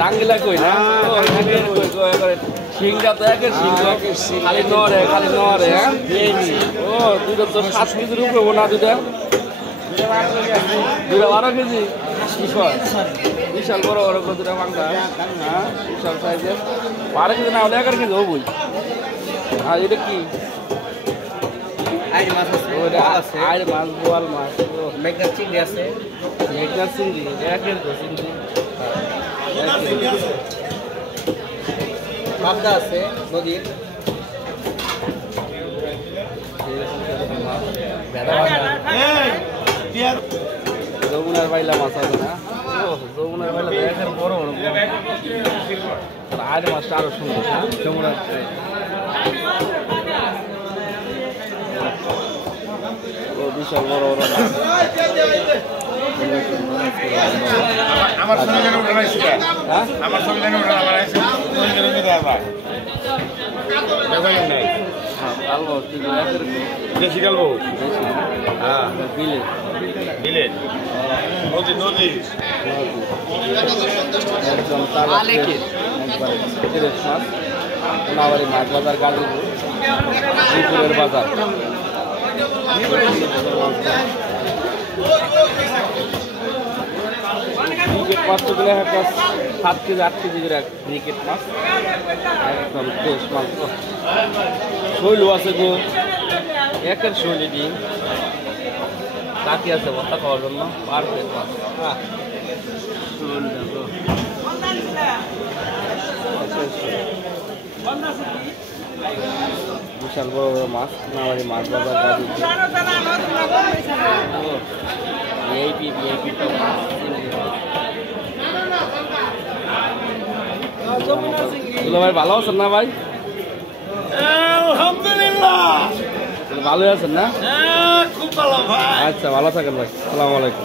টাঙ্গিলা কই না সিংটা তো একের সিংহ খালি নরে ও দুটো তো 7 কেজির উপরে না দুটা 12 কেজি বিশাল বড় বড় দুটা মাংসা হ্যাঁ বিশাল সাইজের 12 কেজি না হলে 11 কেজি হবই। আর এটা কি আইড় মাছ আছে আইড় মাছ বোয়াল মাছ মেঘনা চিংড়ি আছে মেঘনা চিংড়ি একের চিংড়ি পাবদা আছে নদীর যমুনার বাইলা মাছ আছে না যমুনার বাইলা একের বড় বড় আইড় মাছটা আরো সুন্দর যমুনার বিশাল বড় বড় আমার সংবিধানে উঠে নাই সেটা আমার সংবিধানে উঠে আমার নাই দেশি কালবো হ্যাঁ বিলেট বিলেট নদী নদী নাবাড়ি মাছ বাজার গাজীপুরের বাজার 500 কিলো একটা 7 কেজি 8 কেজি করে ক্রিকেট মাছ একদম ফ্রেশ মাছ শৈল আছে গো একের শৈলি ডিম কাকি আছে ভর্তা খাওয়ার জন্য পারফেক্ট মাছ বিশাল বড় বড় মাছ নাবাড়ি মাছ বাজার ভিআইপি ভাই ভালো আছেন না ভাই? আলহামদুলিল্লাহ ভালোই আছেন না? খুব ভালো ভাই। আচ্ছা ভালো থাকেন ভাই, আসসালামু আলাইকুম।